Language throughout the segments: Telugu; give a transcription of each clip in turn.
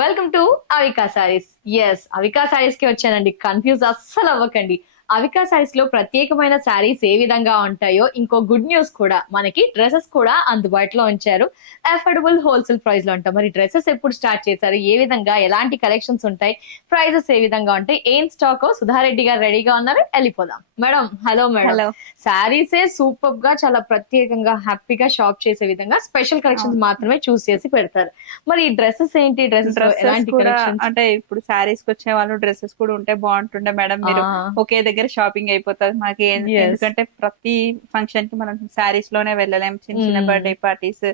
Welcome to Avika sarees. Yes, Avika sarees కి వచ్చానండి. కన్ఫ్యూజ్ అస్సలు అవ్వకండి. అవికా సారీస్ లో ప్రత్యేకమైన సారీస్ ఏ విధంగా ఉంటాయో, ఇంకో గుడ్ న్యూస్ కూడా, మనకి డ్రెస్సెస్ కూడా అందుబాటులో ఉంచారు. అఫోర్డబుల్ హోల్సేల్ ప్రైస్ లో ఉంటాయి. మరి డ్రెస్సెస్ ఎప్పుడు స్టార్ట్ చేశారు, ఏ విధంగా, ఎలాంటి కలెక్షన్స్ ఉంటాయి, ప్రైజెస్ ఏ విధంగా ఉంటాయి, ఏం స్టాక్, సుధారెడ్డి గారు రెడీగా ఉన్నారు, వెళ్ళిపోదాం. Madam, hello madam. హలో. సారీసే సూపర్ గా, చాలా ప్రత్యేకంగా, హ్యాపీగా షాప్ చేసే విధంగా స్పెషల్ కలెక్షన్స్ మాత్రమే చూస్ చేసి పెడతారు. మరి ఈ డ్రెస్సెస్ ఏంటి, డ్రెస్సెస్ లో డ్రెస్సెస్ ఎలాంటి కూడా కలెక్షన్స్? అంటే ఇప్పుడు శారీస్ కి వచ్చే వాళ్ళు డ్రెస్సెస్ కూడా ఉంటే బాగుంటుండే మేడం. మీరు ఒకే దగ్గర షాపింగ్ అయిపోతుంది మనకి. ఎందుకంటే ప్రతి ఫంక్షన్ కి మనం శారీస్ లోనే వెళ్ళలేం. చిన్న చిన్న birthday parties,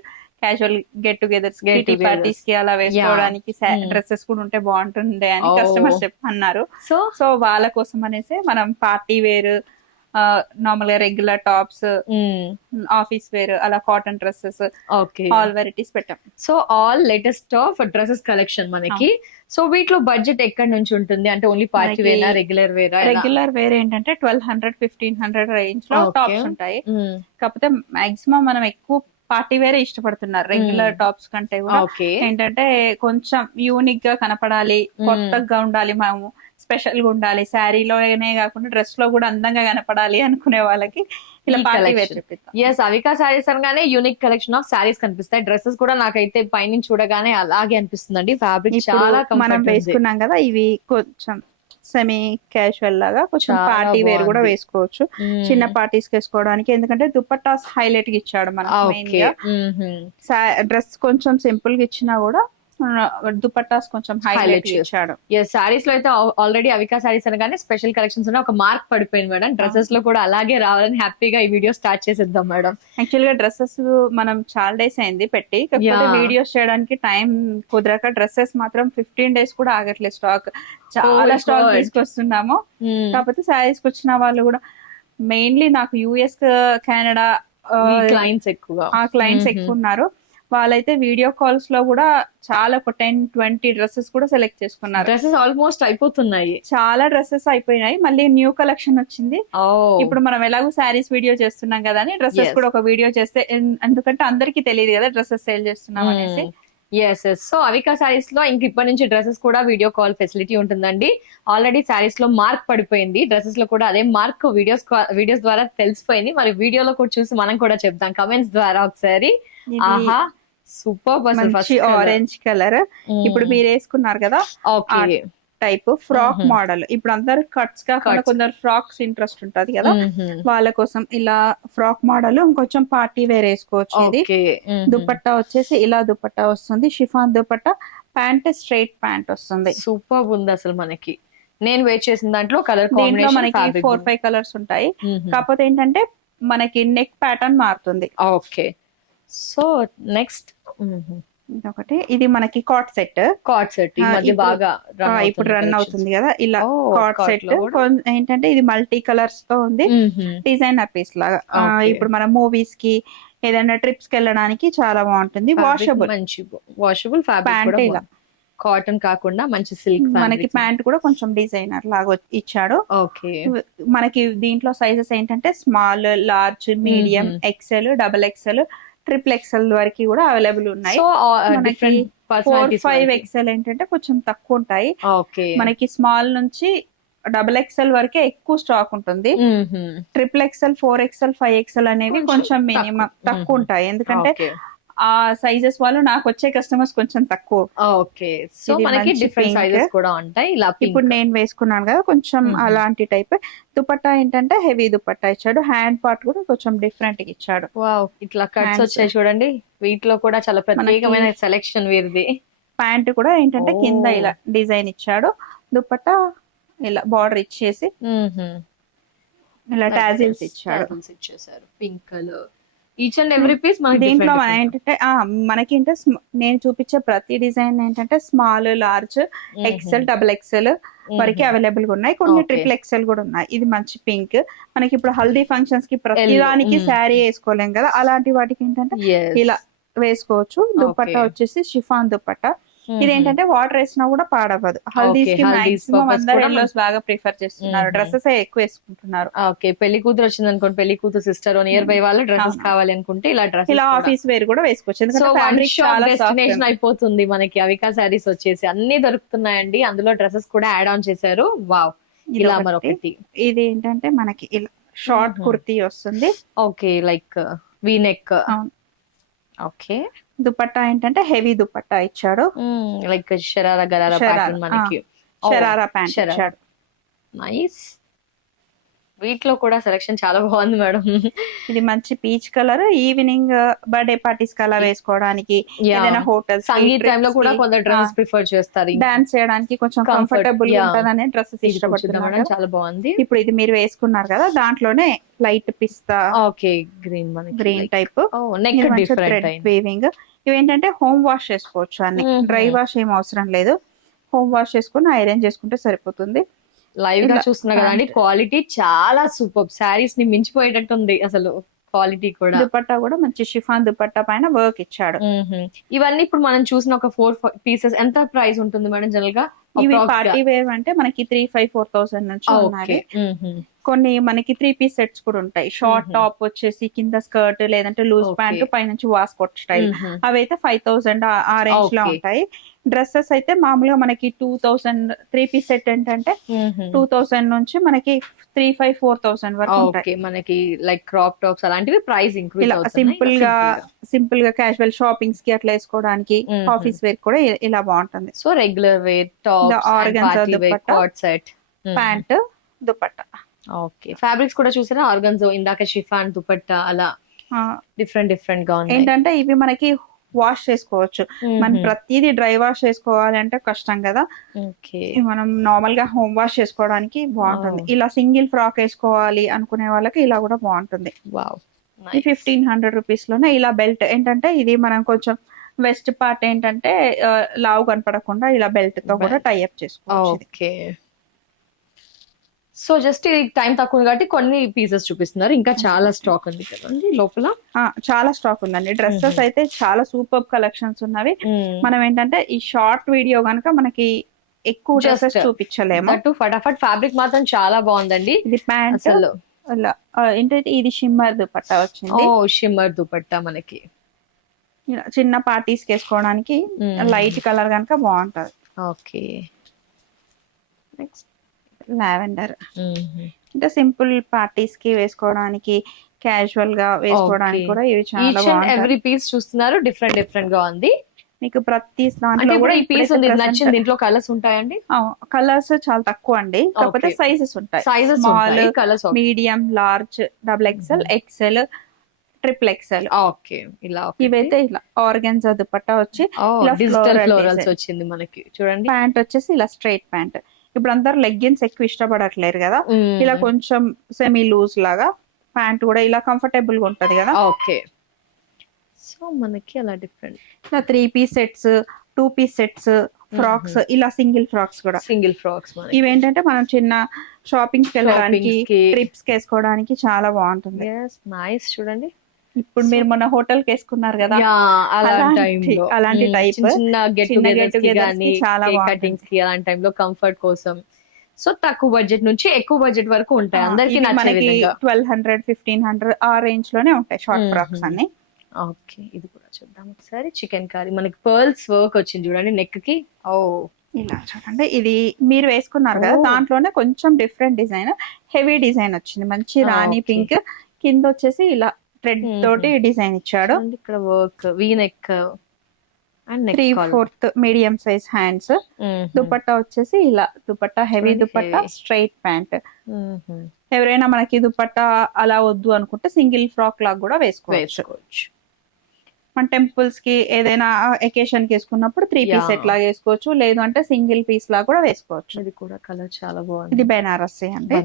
casual get togethers, kitty parties కి అలా వేసుకోవడానికి డ్రెస్సెస్ కూడా ఉంటే బాగుంటుండే అని కస్టమర్స్ అన్నారు. సో వాళ్ళ కోసం అనేసి మనం పార్టీ వేర్, నార్మల్ గా రెగ్యులర్ టాప్స్, ఆఫీస్ వేర్, అలా కాటన్ డ్రెస్సెస్, ఆల్ వెరైటీస్ పెట్టాం. So all latest of dresses collection మనకి. సో వీటిలో బడ్జెట్ ఎక్కడి నుంచి ఉంటుంది? అంటే ఓన్లీ పార్టీ వేరా, రెగ్యులర్ వేరా? రెగ్యులర్ వేర్ ఏంటంటే 1200-1500 రేంజ్ లో టాప్స్ ఉంటాయి. కాకపోతే మాక్సిమం మనం ఎక్కువ పార్టీ వేరే ఇష్టపడుతున్నారు రెగ్యులర్ టాప్స్ కంటే కూడా. ఏంటంటే కొంచెం యూనిక్ గా కనపడాలి, కొత్తగా ఉండాలి, మనము స్పెషల్ గా ఉండాలి, శారీలోనే కాకుండా డ్రెస్ లో కూడా అందంగా కనపడాలి అనుకునే వాళ్ళకి ఇలా పార్టీ వేర్ చూపిస్తాం. ఎస్, అవికా సారీస్ అనగానే యూనిక్ కలెక్షన్ ఆఫ్ సారీస్ కనిపిస్తాయి. డ్రెస్సెస్ కూడా నాకైతే పైనుంచి చూడగానే అలాగే అనిపిస్తుంది. ఫ్యాబ్రిక్ చాలా మనం వేసుకున్నాం కదా, ఇవి కొంచెం సెమీ క్యాజువల్ లాగా, కొంచెం పార్టీ వేర్ కూడా వేసుకోవచ్చు. చిన్న పార్టీస్ వేసుకోవడానికి. ఎందుకంటే దుపట్టాస్ హైలైట్ గా ఇచ్చాడు మనకి. డ్రెస్ కొంచెం సింపుల్ గా ఇచ్చినా కూడా దుపట్టాస్ కొంచెం హైలైట్ ఇచ్చాడు. సారీస్ లో అయితే ఆల్రెడీ అవికా సారీస్ అనగానే స్పెషల్ కలెక్షన్స్ ఒక మార్క్ పడిపోయింది మేడం. డ్రెస్సెస్ లో కూడా అలాగే రావాలని హ్యాపీగా ఈ వీడియో స్టార్ట్ చేసేద్దాం మేడం. యాక్చువల్ గా డ్రెస్సెస్ మనం చాలా డేస్ అయింది పెట్టి, కాకపోతే వీడియోస్ చేయడానికి టైం కుదరక డ్రెస్సెస్ మాత్రం 15 days కూడా ఆగట్లేదు. స్టాక్ చాలా స్టాక్ తీసుకొస్తున్నాము. కాకపోతే సారీస్ కి వచ్చిన వాళ్ళు కూడా మెయిన్లీ నాకు యుఎస్, కెనడా క్లయింట్స్ ఎక్కువ ఉన్నారు. వాళ్ళైతే వీడియో కాల్స్ లో కూడా చాలా 10-20 డ్రెస్సెస్ కూడా సెలెక్ట్ చేసుకున్నారు. డ్రెస్సెస్ ఆల్మోస్ట్ అయిపోతున్నాయి, చాలా డ్రెస్సెస్ అయిపోయినాయి. మళ్ళీ న్యూ కలెక్షన్ వచ్చింది. ఇప్పుడు మనం ఎలాగో శారీస్ వీడియో చేస్తున్నాం కదా అని డ్రెస్సెస్ కూడా ఒక వీడియో చేస్తే, ఎందుకంటే అందరికి తెలియదు కదా డ్రెస్సెస్ సేల్ చేస్తున్నాం అనేసి. సో అవికా సారీస్ లో ఇంక ఇప్పటి నుంచి డ్రెస్సెస్ కూడా వీడియో కాల్ ఫెసిలిటీ ఉంటుందండి. ఆల్రెడీ సారీస్ లో మార్క్ పడిపోయింది, డ్రెస్సెస్ లో కూడా అదే మార్క్ వీడియోస్ ద్వారా తెలిసిపోయింది. మరి వీడియోలో కూడా చూసి మనం కూడా చెప్తాం కమెంట్స్ ద్వారా ఒకసారి. ఆహా, సూపర్, ఆరెంజ్ కలర్. ఇప్పుడు మీరు వేసుకున్నారు కదా టైప్ ఫ్రాక్ మోడల్. ఇప్పుడు అందరు కట్స్ కాకుండా కొందరు ఫ్రాక్స్ ఇంట్రెస్ట్ ఉంటది కదా, వాళ్ళ కోసం ఇలా ఫ్రాక్ మోడల్. ఇంకొంచెం పార్టీ వేర్ వేసుకోవచ్చు. ఇది దుపట్టా వచ్చేసి ఇలా దుపట్టా వస్తుంది, chiffon dupatta. Pant straight pant వస్తుంది. సూపర్ ఉంది అసలు. మనకి నేను వేర్ చేసిన దాంట్లో కలర్ దీంట్లో మనకి 4-5 కలర్స్ ఉంటాయి. కాకపోతే ఏంటంటే మనకి నెక్ ప్యాటర్న్ మారుతుంది. ఓకే, సో నెక్స్ట్ ఒకటి ఇది మనకి కాట్ సెట్. బాగా ఇప్పుడు రన్ అవుతుంది కదా ఇలా కాట్ సెట్. ఏంటంటే ఇది మల్టీ కలర్స్ తో ఉంది, డిజైనర్ పీస్ లాగా. ఇప్పుడు మన మూవీస్ కి, ఏదైనా ట్రిప్స్ కి వెళ్ళడానికి చాలా బాగుంటుంది. వాషబుల్ ప్యాంట్, ఇలా కాటన్ కాకుండా మంచి సిల్క్. మనకి ప్యాంట్ కూడా కొంచెం డిజైనర్ లాగా ఇచ్చాడు. మనకి దీంట్లో సైజెస్ ఏంటంటే small, large, medium, XL, double XL, triple XL వరకు కూడా అవైలబుల్ ఉన్నాయి. మనకి 4-5 ఎక్సెల్ ఏంటంటే కొంచెం తక్కువ ఉంటాయి. మనకి స్మాల్ నుంచి డబుల్ ఎక్సెల్ వరకే ఎక్కువ స్టాక్ ఉంటుంది. ట్రిపుల్ ఎక్సెల్, 4XL, 5XL అనేవి కొంచెం మినిమం తక్కువ ఉంటాయి. ఎందుకంటే ఆ సైజెస్ వాళ్ళు నాకు వచ్చే కస్టమర్స్ కొంచెం తక్కువ. ఇప్పుడు నేను వేసుకున్నాను కదా కొంచెం అలాంటి టైప్. దుపట్టా ఏంటంటే హెవీ దుపట్టా ఇచ్చాడు. హ్యాండ్ పార్ట్ కూడా కొంచెం డిఫరెంట్ గా ఇచ్చాడు. ఇట్లా కట్స్ వచ్చాయి చూడండి. వీటిలో కూడా చాలా ప్రత్యేకమైన సెలెక్షన్ వీరిది. ప్యాంట్ కూడా ఏంటంటే కింద ఇలా డిజైన్ ఇచ్చాడు. దుపట్టా ఇలా బార్డర్ ఇచ్చేసి ఇలా టాజిల్స్ ఇచ్చాడు. Pink colour each and every piece. దీంట్లో ఏంటంటే మనకి నేను చూపించే ప్రతి డిజైన్ ఏంటంటే small, large, XL, double XL వరకు అవైలబుల్ గా ఉన్నాయి. కొన్ని ట్రిపుల్ ఎక్సెల్ కూడా ఉన్నాయి. ఇది మంచి పింక్. మనకి ఇప్పుడు హల్దీ ఫంక్షన్స్ కి ప్రతి దానికి శారీ వేసుకోలేం కదా, అలాంటి వాటికి ఏంటంటే ఇలా వేసుకోవచ్చు. దుపట్టా వచ్చేసి షిఫాన్ దుపట్టా. ఇదేంటంటే వాటర్ వేసినా కూడా పాడవ్వదు. హల్దీస్ కి హల్దీస్ మాక్సిమం purpose అందరు కూడా ఎల్లోస్ బాగా ప్రిఫర్ చేస్తున్నారు, డ్రెస్సెస్ ఎక్కువ వేసుకుంటున్నారు. ఓకే, పెళ్లి కూతురు వచ్చింది అనుకోండి, పెళ్లి కూతురు సిస్టర్ నియర్ బై వాళ్ళు డ్రెస్సెస్ కావాలి అనుకుంటే ఇలా డ్రెస్సెస్ ఇలా ఆఫీస్ వేర్ కూడా వేసుకోవచ్చు, సో ఎందుకంటే వన్ ఫ్యాబ్రిక్ షాప్ చాలా డెస్టినేషన్ సాఫ్ట్. అయిపోతుంది మనకి. అవికా శారీస్ వచ్చేసి అన్ని దొరుకుతున్నాయండి, అందులో డ్రెస్సెస్ కూడా యాడ్ ఆన్ చేశారు. వావ్, ఇలా మరొకటి. ఇది ఏంటంటే మనకి ఇలా షార్ట్ కుర్తీ వస్తుంది. Okay, like V neck. Okay, dupatta ఏంటంటే హెవీ దుపట్టా ఇచ్చాడు, లైక్ షరారా గరారా ప్యాటర్న్ మనకి. షరారా ప్యాంట్ ఇచ్చాడు. నైస్. వీటిలో కూడా సెలక్షన్ చాలా బాగుంది మేడం. ఇది మంచి peach colour, evening birthday parties కి అలా వేసుకోవడానికి, ఏదైనా హోటల్స్ సంగీత్ టైంలో కూడా కొందరు డ్రెస్సెస్ ప్రిఫర్ చేస్తారు, డాన్స్ చేయడానికి కొంచెం కంఫర్టబుల్ ఉంటదనే డ్రెస్సెస్ ఇష్టపడుతున్నారు. చాలా బాగుంది. ఇప్పుడు ఇది మీరు వేసుకున్నారు కదా, దాంట్లోనే లైట్ పిస్తా, ఓకే, గ్రీన్ మనకి green type neck different weaving. ఇవేంటంటే హోమ్ వాష్ చేసుకోవచ్చు అన్ని, డ్రై వాష్ ఏం అవసరం లేదు. హోమ్ వాష్ చేసుకుని ఐరన్ చేసుకుంటే సరిపోతుంది. లైవ్ గా చూస్తున్నా కదండి, క్వాలిటీ చాలా సూపర్. శారీస్ ని మించిపోయేటట్టు ఉంది అసలు క్వాలిటీ కూడా. దుపట్టా కూడా మంచి షిఫాన్ దుపట్టా పైన వర్క్ ఇచ్చాడు. ఇవన్నీ ఇప్పుడు మనం చూసిన ఒక 4 పీసెస్ ఎంత ప్రైస్ ఉంటుంది మేడం జనరల్ గా? ఇవి పార్టీ వేర్ అంటే మనకి 3,500-4,000 నుంచి ఉన్నాయి. కొన్ని మనకి 3 పీస్ సెట్స్ కూడా ఉంటాయి. షార్ట్ టాప్ వచ్చేసి కింద స్కర్ట్, లేదంటే లూజ్ ప్యాంట్ పైనుంచి వాస్కోట్ స్టైల్, అవైతే 5,000 ఆ రేంజ్ లో ఉంటాయి. డ్రెస్సెస్ అయితే మామూలుగా మనకి 2,000, 3 పీస్ సెట్ ఏంటంటే 2,000 నుంచి మనకి 3,500-4,000 వరకు ఉంటాయి. మనకి లైక్ క్రాప్ టాప్స్ అలాంటివి ప్రైస్ ఇంక్రీజ్ ఇలా సింపుల్ గా క్యాజువల్ షాపింగ్స్ కి అట్లా వేసుకోవడానికి, ఆఫీస్ వేర్ కూడా ఇలా బాగుంటుంది. So regular wear top, organza dupatta, set, pant, dupatta. Okay, fabrics కూడా చూసారా, ఆర్గన్జో, ఇందాక షిఫాన్ దుపట్టా, అలా డిఫరెంట్ గా ఉన్నాయి. ఏంటంటే ఇవి మనకి వాష్ చేసుకోవచ్చు. మనం ప్రతిదీ డ్రై వాష్ చేసుకోవాలంటే కష్టం కదా, మనం నార్మల్ గా హోమ్ వాష్ చేసుకోవడానికి బాగుంటుంది. ఇలా సింగిల్ ఫ్రాక్ వేసుకోవాలి అనుకునే వాళ్ళకి ఇలా కూడా బాగుంటుంది. ఈ 1,500 రూపీస్ లోనే ఇలా బెల్ట్ ఏంటంటే ఇది మనం కొంచెం వెస్ట్ పార్ట్ ఏంటంటే లావు కనపడకుండా ఇలా బెల్ట్ తో కూడా టైఅప్ చేసుకోవచ్చు. ఓకే, సో జస్ట్ టైం తక్కువ కాబట్టి కొన్ని పీసెస్ చూపిస్తున్నారు, ఇంకా చాలా స్టాక్ ఉంది కదండి లోపల. చాలా స్టాక్ ఉందండి. డ్రెస్సెస్ అయితే చాలా సూపర్ కలెక్షన్స్ ఉన్నవి. మనం ఏంటంటే ఈ షార్ట్ వీడియో గనక మనకి ఎక్కువ డ్రెస్సెస్ చూపించలేము. ఫటాఫట్ ఫ్యాబ్రిక్ మాత్రం చాలా బాగుందండి. ఇది ప్యాంట్ ఏంటంటే ఇది షిమ్మర్ దుపట్టా వచ్చింది. షిమ్మర్ దుపట్టా మనకి చిన్న పార్టీస్ కి వేసుకోవడానికి లైట్ కలర్ గనక బాగుంటది. ఓకే, నెక్స్ట్ లావెండర్ అంటే సింపుల్ పార్టీస్ కి వేసుకోవడానికి, క్యాజువల్ గా వేసుకోవడానికి కూడా ఇవి చాలా బాగుంటాయి. ఎవ్రీ పీస్ చూస్తున్నారు డిఫరెంట్ గా ఉంది. మీకు ప్రతి దాంట్లో కూడా ఈ పీస్ నచ్చింది. దీంట్లో కలర్స్ ఉంటాయండి? కలర్స్ చాలా తక్కువ అండి, కాకపోతే సైజెస్ ఉంటాయి. Small, medium, large, XXL, XL, XXL. Okay, ఇలా ఇవైతే ఇలా ఆర్గన్జా దుపట్టా వచ్చి డిజిటల్ ఫ్లోరల్స్ వచ్చింది మనకి. చూడండి, ప్యాంట్ వచ్చేసి ఇలా స్ట్రైట్ ప్యాంట్. ఇప్పుడు అందరు లెగ్గిన్స్ ఎక్కువ ఇష్టపడట్లేరు కదా, ఇలా కొంచెం సెమీ లూజ్ లాగా ప్యాంట్ కూడా ఇలా కంఫర్టబుల్ గా ఉంటది కదా. ఓకే, సో మనకి అలా డిఫరెంట్ ఇలా 3 piece sets, 2 piece sets, frocks, ఇలా సింగిల్ ఫ్రాక్స్ కూడా. ఇవేంటంటే మనం చిన్న షాపింగ్స్ కి వెళ్ళడానికి, ట్రిప్స్ కి వేసుకోవడానికి చాలా బాగుంటుంది. నైస్. చూడండి, ఇప్పుడు మీరు మొన్న హోటల్ కి వేసుకున్నారు కదా, అలాంటి టైప్ చిన్న గెట్ టుగెదర్స్ కి, చాలా కటింగ్స్ కి, అలాంటి టైంలో కంఫర్ట్ కోసం. సో తక్కువ బడ్జెట్ నుంచి ఎక్కువ బడ్జెట్ వరకు ఉంటాయి, అందరికి నచ్చే విధంగా. 1,200, 1,500 ఆ రేంజ్ లోనే ఉంటాయి షార్ట్ ఫ్రాక్స్ అన్ని. ఓకే, ఇది కూడా చూద్దాం ఒకసారి. చికెన్ కర్రీ మనకి పర్ల్స్ వర్క్ వచ్చింది చూడండి నెక్ కి. ఇలా చూడండి, ఇది మీరు వేసుకున్నారు కదా, దాంట్లోనే కొంచెం డిఫరెంట్ డిజైన్, హెవీ డిజైన్ వచ్చింది. మంచి రాణి పింక్, కింద వచ్చేసి ఇలా థ్రెడ్ తోటి డిజైన్ ఇచ్చాడు. ఇక్కడ work, V neck, 3/4 medium size hands. Dupatta వచ్చేసి ఇలా dupatta, heavy dupatta, straight pant. ఎవరైనా మనకి దుపట్టా అలా వద్దు అనుకుంటే సింగిల్ ఫ్రాక్ లాగా కూడా వేసుకోవచ్చు. మన టెంపుల్స్ కి ఏదైనా ఎకేషన్ కి వేసుకున్నప్పుడు 3 పీస్ సెట్ లాగా వేసుకోవచ్చు, లేదు అంటే సింగిల్ పీస్ లాగా కూడా వేసుకోవచ్చు. ఇది కూడా కలర్ చాలా బాగుంది. ఇది బెనారస్ అండి.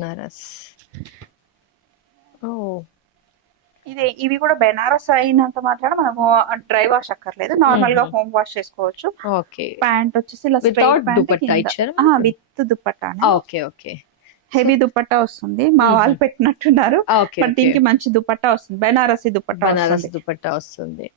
ఇవి కూడా బెనారస్ అయినంత మాత్రాన మనము డ్రై వాష్ అక్కర్లేదు, నార్మల్ గా హోమ్ వాష్ చేసుకోవచ్చు. ప్యాంట్ వచ్చేసి ఇలా విత్ దుపట్టా. హెవీ దుపట్టా వస్తుంది, మా వాళ్ళు పెట్టినట్టున్నారు. బట్ దీనికి మంచి దుపట్టా వస్తుంది, బెనారసి దుపట్టా వస్తుంది.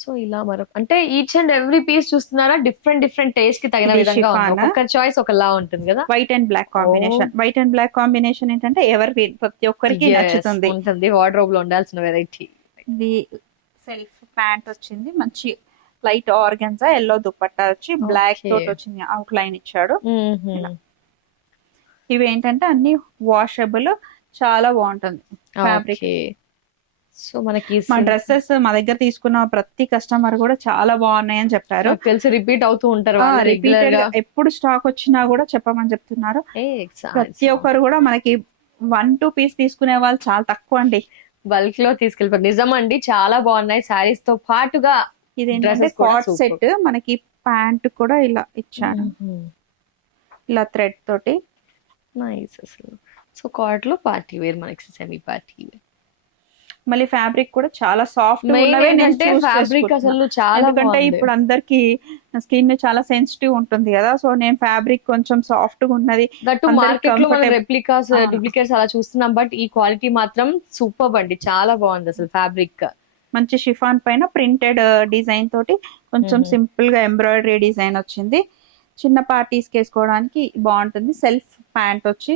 సో ఇలా మరొక అంటే ఈచ్ అండ్ ఎవ్రీ పీస్ చూస్తున్నారా డిఫరెంట్ టేస్ట్ కి తగిన ఇది విధంగా ఉంది. chiffon. ఒక్కొక్క చాయిస్ ఒకలా ఉంటుంది కదా. White and black combination. White and black combination ఏంటంటే ఎవరికి ప్రతి ఒక్కరికి Yes, నచ్చుతుంది. ఉంటుంది వార్డ్రోబ్ లో ఉండాల్సిన వెరైటీ. ఇది సెల్ఫ్ ప్యాంట్ వచ్చింది, మంచి లైట్ ఆర్గన్జా, ఎల్లో దుపట్టా వచ్చి బ్లాక్ Okay. తోటి వచ్చింది, అవుట్ లైన్ ఇచ్చాడు. ఇవి ఏంటంటే అన్ని వాషబుల్, చాలా బాగుంటుంది ఫ్యాబ్రిక్. సో మనకి మా డ్రెస్సెస్ మా దగ్గర తీసుకున్న ప్రతి కస్టమర్ కూడా చాలా బాగున్నాయని చెప్పారు. నాకు తెలిసి రిపీట్ అవుతూ ఉంటారు రిపీటెడ్ రెగ్యులర్ గా. ఎప్పుడు స్టాక్ వచ్చినా కూడా చెప్పమని చెప్తున్నారు. ప్రతి ఒక్కరు కూడా మనకి 1-2 పీస్ తీసుకునే వాళ్ళు చాలా తక్కువ అండి. బల్క్ లో తీసుకెళ్ళిపోతారు. నిజం అండి, చాలా బాగున్నాయి శారీస్ తో పాటుగా. ఇదేంటంటే Dresses కూడా కాట్ super. సెట్, మనకి ప్యాంట్ కూడా ఇలా ఇచ్చాడు, ఇలా థ్రెడ్ తోటి. నైస్ అసలు. సో కార్డ్ లో పార్టీ వేర్, మనకి సెమీ పార్టీ వేర్. మళ్ళీ ఫ్యాబ్రిక్ కూడా చాలా సాఫ్ట్ అంటే ఫ్యాబ్రిక్ అసలు చాలా ఎందుకంటే బాగుంది. ఇప్పుడు అందరికి స్కిన్ చాలా సెన్సిటివ్ ఉంటుంది కదా, సో నేను ఫ్యాబ్రిక్ కొంచెం సాఫ్ట్ గా ఉన్నది. దట్టు అందరికి మార్కెట్ లో మనం comfortable. రెప్లికాస్ అవును. డూప్లికేట్స్ అలా చూస్తున్నాం, బట్ ఈ క్వాలిటీ మాత్రం సూపర్ అండి, చాలా బాగుంది అసలు ఫ్యాబ్రిక్. మంచి షిఫాన్ పైన ప్రింటెడ్ డిజైన్ తోటి కొంచెం సింపుల్ గా ఎంబ్రాయిడరీ డిజైన్ వచ్చింది. చిన్న పార్టీస్ వేసుకోవడానికి బాగుంటుంది. సెల్ఫ్ ప్యాంట్ వచ్చి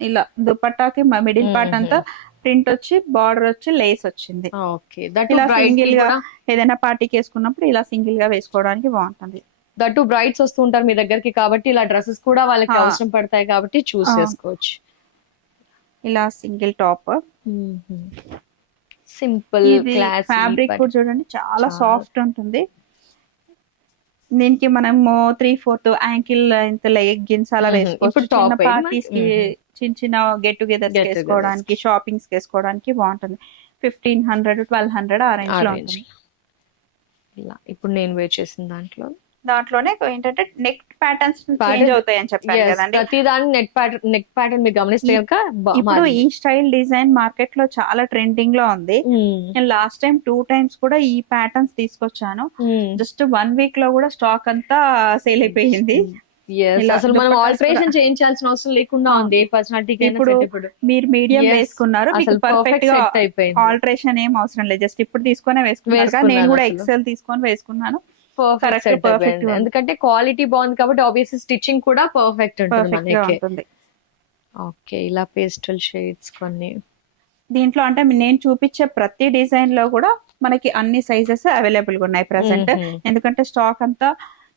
ఇలా దుపట్టాకి మిడిల్ పార్ట్ అంతా ప్రింట్ వచ్చి బార్డర్ వచ్చి లేస్ వచ్చింది. ఓకే, దట్టు ఇలా బ్రైట్ సింగిల్ గా ఏదైనా పార్టీకి వేసుకున్నప్పుడు ఇలా సింగిల్ గా వేసుకోవడానికి బాగుంటుంది. దట్టు బ్రైట్స్ వస్తూ ఉంటారు మీ దగ్గరికి కాబట్టి ఇలా డ్రెస్సెస్ కూడా వాళ్ళకి అవసరం పడతాయి కాబట్టి చూస్ చేసుకోవచ్చు. ఇలా single top. Simple class fabric కూడా చూడండి చాలా సాఫ్ట్ ఉంటుంది. దీనికి మనము 3/4 యాంకిల్ ఇంత లెగ్గిన్స్ అలా వేసుకోవచ్చు. ఇప్పుడు top చిన్న అయినా? పార్టీస్ కి చిన్న గెట్ టుగెదర్స్ వేసుకోవడానికి, షాపింగ్స్ వేసుకోవడానికి బాగుంటుంది. 1500-1200 ఆ రేంజ్ లో ఉంటుంది. ఇలా ఇప్పుడు నేను వేర్ చేసిన దాంట్లోనే ఏంటంటే నెక్ ప్యాటర్న్స్ చేంజ్ అవుతాయి అని చెప్పాను కదండి. ప్రతి దాని నెక్ ప్యాటర్న్ మీరు గమనిస్తే కనుక ఇప్పుడు ఈ స్టైల్ డిజైన్ మార్కెట్ లో చాలా ట్రెండింగ్ లో ఉంది. నేను లాస్ట్ టైం 2 times కూడా ఈ ప్యాటర్న్స్ తీసుకొచ్చాను. జస్ట్ 1 week లో కూడా స్టాక్ అంతా సేల్ అయిపోయింది. అసలు మనం ఆల్టరేషన్ చేయించాల్సిన అవసరం లేకుండా ఉంది. ఏ పర్సనాలిటీకి ఇప్పుడు మీరు మీడియం వేసుకున్నారు, మీకు పర్ఫెక్ట్ గా అయిపోయింది. ఆల్టరేషన్ ఏం అవసరం లేదు, జస్ట్ ఇప్పుడు తీసుకునే వేసుకున్నారు. నేను కూడా ఎక్సెల్ తీసుకొని వేసుకున్నాను. పర్ఫెక్ట్, ఎందుకంటే క్వాలిటీ బాగుంది కాబట్టి ఆబ్వియస్లీ స్టిచ్చింగ్ కూడా పర్ఫెక్ట్ ఉంటుంది. ఓకే, ఇలా పేస్టల్ షేడ్స్ కొన్ని దీంట్లో అంటే నేను చూపించే ప్రతి డిజైన్ లో కూడా మనకి అన్ని సైజెస్ అవైలబుల్ గా ఉన్నాయి ప్రెసెంట్. ఎందుకంటే స్టాక్ అంతా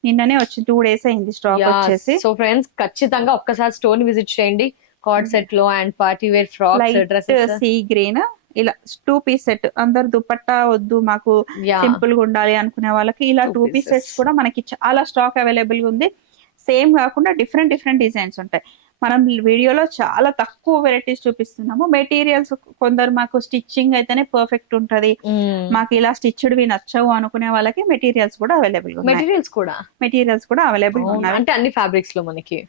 నిన్ననే వచ్చి 2 days అయింది స్టాక్ వచ్చేసి. సో ఫ్రెండ్స్ ఖచ్చితంగా ఒక్కసారి స్టోర్ ని విజిట్ చేయండి. కార్డ్ సెట్ లో and party wear frocks, dresses. Sea green ఇలా 2 piece సెట్. అందరు దుపట్టా వద్దు మాకు సింపుల్ గా ఉండాలి అనుకునే వాళ్ళకి ఇలా 2 piece సెట్స్ కూడా మనకి చాలా స్టాక్ అవైలబుల్ గా ఉంది. సేమ్ కాకుండా డిఫరెంట్ డిజైన్స్ ఉంటాయి. మనం వీడియోలో చాలా తక్కువ వెరైటీస్ చూపిస్తున్నాము. మెటీరియల్స్ కొందరు మాకు స్టిచ్చింగ్ అయితేనే పర్ఫెక్ట్ ఉంటది, మాకు ఇలా స్టిచ్డ్ వి నచ్చవు అనుకునే వాళ్ళకి మెటీరియల్స్ కూడా అవైలబుల్ మెటీరియల్స్ కూడా అవైలబుల్ ఉన్నాయి. అంటే అన్ని ఫ్యాబ్రిక్స్ లో మనకి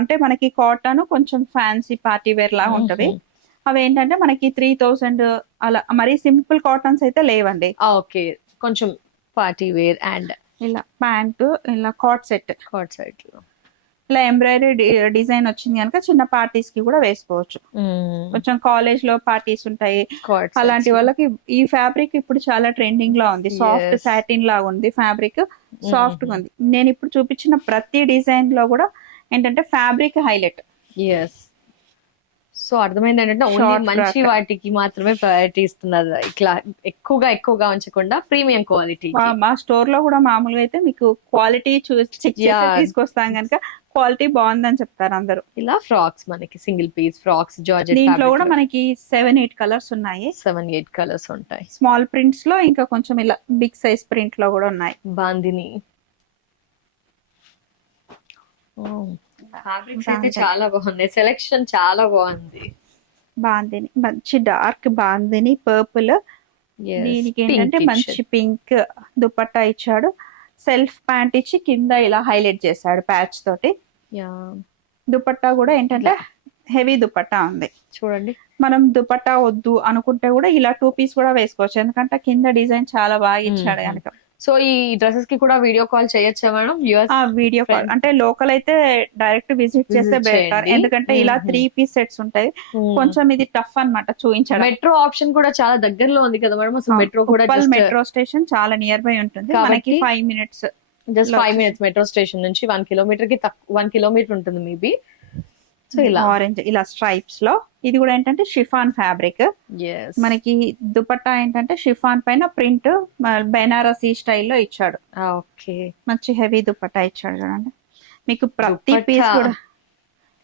అంటే మనకి కాటన్ కొంచెం ఫ్యాన్సీ పార్టీ వేర్ లాగా ఉంటది. అవి ఏంటంటే మనకి 3000 అలా, మరి సింపుల్ కాటన్స్ అయితే లేవండి. ఓకే, కొంచెం పార్టీ వేర్ అండ్ ఇలా ప్యాంట్, ఇలా కాట్ సెట్ లో ఇలా ఎంబ్రాయిడరీ డిజైన్ వచ్చింది కనుక చిన్న పార్టీస్ కి కూడా వేసుకోవచ్చు. కొంచెం కాలేజ్ లో పార్టీస్ ఉంటాయి అలాంటి వాళ్ళకి ఈ ఫ్యాబ్రిక్ ఇప్పుడు చాలా ట్రెండింగ్ లో ఉంది. సాఫ్ట్ సాటిన్ లాగా ఉంది ఫ్యాబ్రిక్, సాఫ్ట్ గా ఉంది. నేను ఇప్పుడు చూపించిన ప్రతి డిజైన్ లో కూడా ఏంటంటే ఫ్యాబ్రిక్ హైలైట్. సో అర్థమైంది ఏంటంటే ఓన్లీ మంచి వాటికి మాత్రమే ప్రయారిటీ ఇస్తున్నారు, ఇట్లా ఎక్కువగా ఉంచకుండా ప్రీమియం క్వాలిటీ. మా స్టోర్ లో కూడా మామూలుగా అయితే మీకు క్వాలిటీ చెక్ చేసి తీసుకొస్తాం కనుక క్వాలిటీ బాగుందని చెప్తారు అందరూ. ఇలా ఫ్రాక్స్, మనకి సింగిల్ పీస్ ఫ్రాక్స్ జార్జెట్, దీంట్లో కూడా మనకి 7-8 కలర్స్ ఉన్నాయి. 7-8 కలర్స్ ఉంటాయి. స్మాల్ ప్రింట్స్ లో ఇంకా కొంచెం ఇలా బిగ్ సైజ్ ప్రింట్ లో కూడా ఉన్నాయి. బాందిని ఫ్యాబ్రిక్స్ అయితే చాలా బాగున్నాయి, సెలెక్షన్ చాలా బాగుంది. బాందిని మంచి డార్క్ బాందిని పర్పుల్, దీనికి ఏంటంటే మంచి పింక్ దుపట్టా ఇచ్చాడు. సెల్ఫ్ ప్యాంట్ ఇచ్చి కింద ఇలా హైలైట్ చేశాడు ప్యాచ్ తోటి. దుపట్టా కూడా ఏంటంటే హెవీ దుపట్టా ఉంది చూడండి. మనం దుపట్టా వద్దు అనుకుంటే కూడా ఇలా 2 piece కూడా వేసుకోవచ్చు, ఎందుకంటే కింద డిజైన్ చాలా బాగా ఇచ్చాడు కనుక. సో ఈ డ్రెస్సెస్ కి కూడా వీడియో కాల్ చేయొచ్చా మేడం? వీడియో కాల్ అంటే లోకల్ అయితే డైరెక్ట్ విజిట్ చేస్తే Visit బెటర్, చేయండి. ఎందుకంటే ఇలా మ్మ్. 3 పీస్ సెట్స్ ఉంటాయి. కొంచెం ఇది టఫ్ అన్నమాట చూపించడం. మెట్రో ఆప్షన్ కూడా చాలా దగ్గరలో ఉంది కదా మేడం, అసలు మెట్రో కూడా ఉప్పల్ జస్ట్ మెట్రో స్టేషన్ చాలా నియర్ బై ఉంటుంది, మనకి కాబట్టి 5 minutes. 5 minutes మెట్రో స్టేషన్ నుంచి 1 కిలోమీటర్ కి 1 కిలోమీటర్ ఉంటుంది మేబీ. సో ఇలా ఆరెంజ్ ఇలా స్ట్రైప్స్ లో, ఇది కూడా ఏంటంటే షిఫాన్ ఫ్యాబ్రిక్. yes. మనకి దుపట్టా ఏంటంటే షిఫాన్ పైన ప్రింట్ బెనారసీ స్టైల్లో ఇచ్చాడు. ఓకే, మంచి హెవీ దుపట్టా ఇచ్చాడు చూడండి. మీకు ప్రతి దుపట్టా. పీస్ కూడా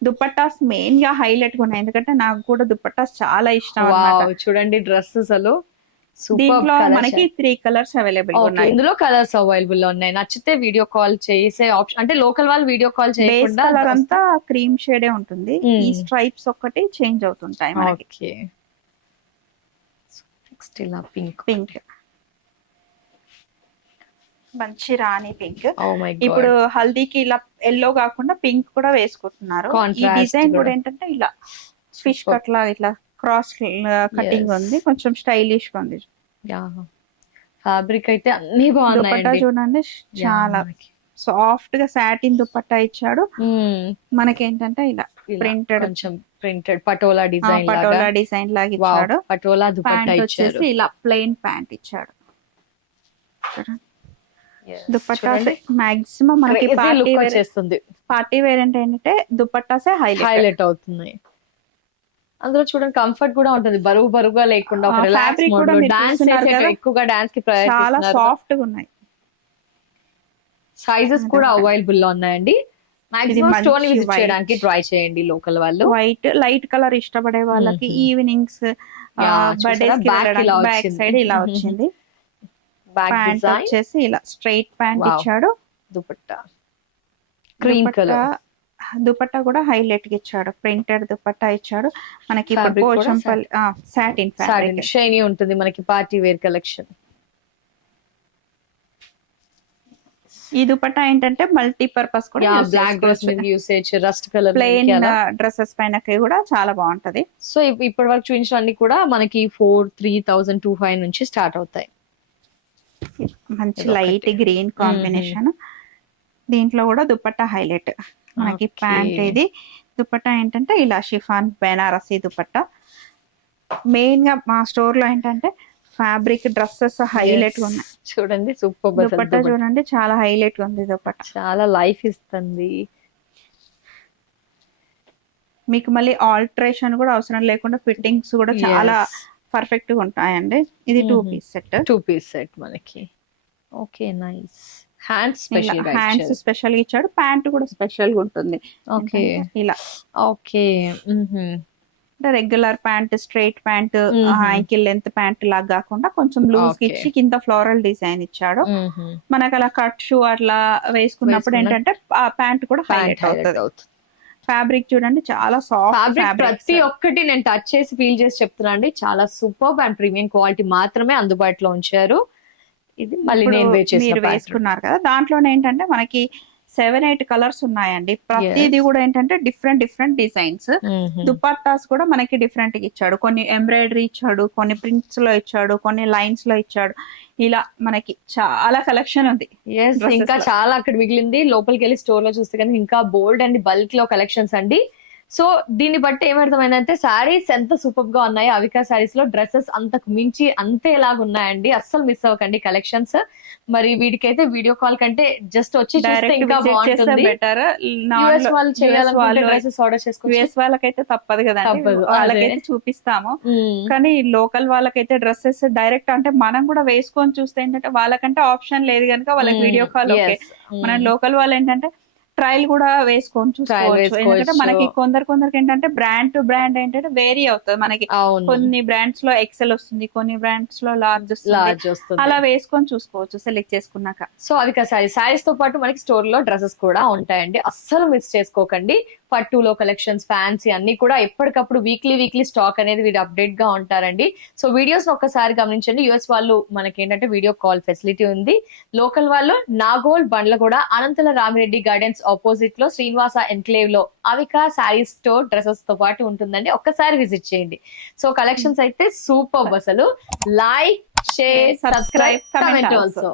దుపట్టాస్ మెయిన్ గా హైలైట్ గా ఉన్నాయి, ఎందుకంటే నాకు కూడా దుపట్టాస్ చాలా ఇష్టం అన్నమాట. చూడండి డ్రెస్ అసలు సూపర్ దీంట్లో కలర్స్. మనకి 3 కలర్స్ అవైలబుల్ ఓకే, ఉన్నాయి. ఇందులో కలర్స్ అవైలబుల్ లో ఉన్నాయి. నచ్చితే వీడియో కాల్ చేసే ఆప్షన్, అంటే లోకల్ వాళ్ళు వీడియో కాల్ బేస్ చేయకుండా కలర్ అంతా క్రీమ్ షేడే ఉంటుంది, మ్మ్. ఈ స్ట్రైప్స్ ఒక్కటి చేంజ్ అవుతుంటాయి మనకి. ఓకే, నెక్స్ట్ ఇలా పింక్. పింక్ మంచి రాణి పింక్. ఓ మై గాడ్, ఇప్పుడు హల్దీకి ఇలా ఎల్లో కాకుండా పింక్ కూడా వేసుకుంటున్నారు. ఈ Contrast డిజైన్ కూడా. కూడా ఏంటంటే ఇలా ఫిష్ Super. కట్ లాగా ఇట్లా క్రాస్ కటింగ్ Yes. ఉంది, కొంచెం స్టైలిష్ గా ఉంది. ఫ్యాబ్రిక్ అయితే అన్ని దుపట్టా బాగున్నాయండి. చూడండి చాలా సాఫ్ట్ గా సాటిన్ దుపట్టా ఇచ్చాడు. మనకేంటంటే ఇలా ప్రింటెడ్ కొంచెం printed patola design patola design లాగా ఇచ్చాడు. పటోలా దుపట్టా ప్యాంట్ ఇచ్చారు. వచ్చేసి ఇలా ప్లెయిన్ ప్యాంట్ ఇచ్చాడు. Yes. దుపట్టా చూడండి, మాక్సిమం మనకి crazy look వచ్చేస్తుంది, పార్టీ వేర్ ఏంటంటే దుపట్టాసే హైలైట్. హైలైట్ అవుతున్నాయి. అందులో చూడండి కంఫర్ట్ కూడా ఉంటుంది, బరువుగా లేకుండా ఒక రిలాక్స్ fabric మోడ్ కూడా లో. మీరు డాన్స్ చూస్తున్నారు కదా, ఎక్కువగా డాన్స్ కి చాలా ప్రయత్నిస్తున్నారు. సాఫ్ట్ గా ఉన్నాయి. సైజెస్ కూడా అవైలబుల్ లో ఉన్నాయండి. మాక్సిమం మంచి స్టోన్ విజిట్ white. చేయడానికి ట్రై చేయండి లోకల్ వాళ్ళు. వైట్ లైట్ కలర్ ఇష్టపడే వాళ్ళకి ఈవినింగ్స్ బర్త్డేస్ కి back ఇలా బ్యాక్ వచ్చింది. సైడ్ ఇలా వచ్చింది. బ్యాక్ ప్యాంట్ డిజైన్, వచ్చేసి ఇలా స్ట్రైట్ ప్యాంట్ Wow. ఇచ్చాడు. Dupatta cream colour. దుపట్టా కూడా హైలైట్ గా ఇచ్చాడు, ప్రింటెడ్ దుపట్టా ఇచ్చాడు. మనకి ఇప్పుడు Fabric కూడా పోచంపల్లి సాటిన్ ఫ్యాబ్రిక్. షైనీ ఉంటుంది మనకి పార్టీ వేర్ కలెక్షన్. ఈ దుపట్టా ఏంటంటే మల్టీ పర్పస్ కూడా బ్లాక్ డ్రెస్ మీద usage, rust colour plain dresses పైన కూడా చాలా బాగుంటది. సో ఇప్పటి వరకు చూపించిన అన్ని కూడా మనకి 3,205 నుంచి స్టార్ట్ అవుతాయి. మంచి ఇదొకటి. Light green combination. దీంట్లో కూడా దుపట్టా హైలైట్. మనకి Okay. ప్యాంట్ ఇది, దుపట్టా ఏంటంటే ఇలా షిఫాన్ బెనారసీ దుపట్టా. మెయిన్ గా మా స్టోర్ లో ఏంటంటే ఫ్యాబ్రిక్ డ్రెస్సెస్ హైలైట్ గా ఉన్నాయి. చూడండి సూపర్ దుపట్టా చూడండి చాలా హైలైట్ గా ఉంది దుపట్టా. చాలా లైఫ్ ఇస్తుంది. మీకు మళ్ళీ ఆల్టరేషన్ కూడా అవసరం లేకుండా ఫిట్టింగ్స్ కూడా చాలా పర్ఫెక్ట్ గా ఉంటాయండి. ఇది 2 పీస్ సెట్. 2 పీస్ సెట్ మనకి. Okay, nice. హ్యాండ్స్ స్పెషల్ గా హ్యాండ్స్ ఇచ్చారు. స్పెషల్ గా ఇచ్చాడు, ప్యాంట్ కూడా స్పెషల్ గా ఉంటుంది. ఓకే, ఇలా okay. Regular pant, straight pant, ankle length pant లాగా కాకుండా కొంచెం లూజ్ Okay. ఇచ్చి కింద ఫ్లోరల్ డిజైన్ ఇచ్చాడు. మనకు అలా కట్ షూ అట్లా వేసుకున్నప్పుడు ఏంటంటే ఆ ప్యాంట్ కూడా హైలైట్ అవుతుంది. ఫ్యాబ్రిక్ చూడండి చాలా సాఫ్ట్ ఫ్యాబ్రిక్ ప్రతి ఒక్కటి నేను టచ్ చేసి ఫీల్ చేసి చెప్తున్నా అండి, చాలా సూపర్ అండ్ ప్రీమియం క్వాలిటీ మాత్రమే అందుబాటులో ఉంచారు. ఇది మళ్ళీ నేను వేర్ మీరు చేసిన వేసుకున్నారు కదా, దాంట్లోనే ఏంటంటే మనకి 7-8 కలర్స్ ఉన్నాయండి. ప్రతిది కూడా ఏంటంటే డిఫరెంట్ డిజైన్స్. దుపట్టాస్ కూడా మనకి డిఫరెంట్ గా ఇచ్చాడు, కొన్ని ఎంబ్రాయిడరీ ఇచ్చాడు, కొన్ని ప్రింట్స్ లో ఇచ్చాడు, కొన్ని లైన్స్ లో ఇచ్చాడు. ఇలా మనకి చాలా కలెక్షన్ ఉంది. ఇంకా చాలా అక్కడ మిగిలింది. లోపలికి వెళ్ళి స్టోర్ లో చూస్తే కనుక ఇంకా బోల్డ్ అండ్ బల్క్ లో కలెక్షన్స్ అండి. సో దీన్ని బట్టి ఏమర్థమైందంటే శారీస్ ఎంత సూపర్ గా ఉన్నాయి. అవికా శారీస్ లో డ్రెస్సెస్ అంతకు మించి అంతేలాగా ఉన్నాయండి. అస్సలు మిస్ అవ్వకండి కలెక్షన్స్. మరి వీటికైతే వీడియో కాల్ కంటే జస్ట్ వచ్చి చూస్తే ఇంకా బాగుంటుంది. బెటర్. US వాళ్ళు చేయాలనుకుంటే డ్రెస్సెస్ ఆర్డర్ చేసుకోవచ్చు. యుఎస్ వాళ్ళకైతే తప్పదు కదా, తప్పదు, వాళ్ళకైతే చూపిస్తాము. కానీ లోకల్ వాళ్ళకైతే డ్రెస్సెస్ డైరెక్ట్ అంటే మనం కూడా వేసుకొని చూస్తే ఏంటంటే వాళ్ళకంటే ఆప్షన్ లేదు కనుక వాళ్ళకి వీడియో కాల్ ఓకే. మనం లోకల్ వాళ్ళు ఏంటంటే ట్రయల్ కూడా వేసుకొని చూసుకోవచ్చు. ఎందుకంటే మనకి కొందరికి ఏంటంటే బ్రాండ్ టు బ్రాండ్ ఏంటంటే వేరీ అవుతుంది. మనకి కొన్ని బ్రాండ్స్ లో ఎక్సెల్ వస్తుంది, కొన్ని బ్రాండ్స్ లో లార్జ్ వస్తుంది. అలా వేసుకొని చూసుకోవచ్చు సెలెక్ట్ చేసుకున్నాక. సో అవికా శారీస్ తో పాటు మనకి స్టోర్ లో డ్రెస్సెస్ కూడా ఉంటాయండి, అస్సలు మిస్ చేసుకోకండి. పట్టులో కలెక్షన్స్, ఫ్యాన్సీ అన్ని కూడా ఎప్పటికప్పుడు వీక్లీ స్టాక్ అనేది వీడు అప్డేట్ గా ఉంటారండి. సో వీడియోస్ ఒక్కసారి గమనించండి. యుఎస్ వాళ్ళు మనకి ఏంటంటే వీడియో కాల్ ఫెసిలిటీ ఉంది. లోకల్ వాళ్ళు నాగోల్ బండ్ల కూడా అనంతల రామిరెడ్డి గార్డెన్స్ ఆపోజిట్ లో శ్రీనివాస ఎన్క్లేవ్ లో అవికా శారీస్ స్టోర్ డ్రెస్సెస్ తో పాటు ఉంటుందండి. ఒక్కసారి విజిట్ చేయండి. సో కలెక్షన్స్ అయితే సూపర్. అసలు like, share, subscribe, comment also.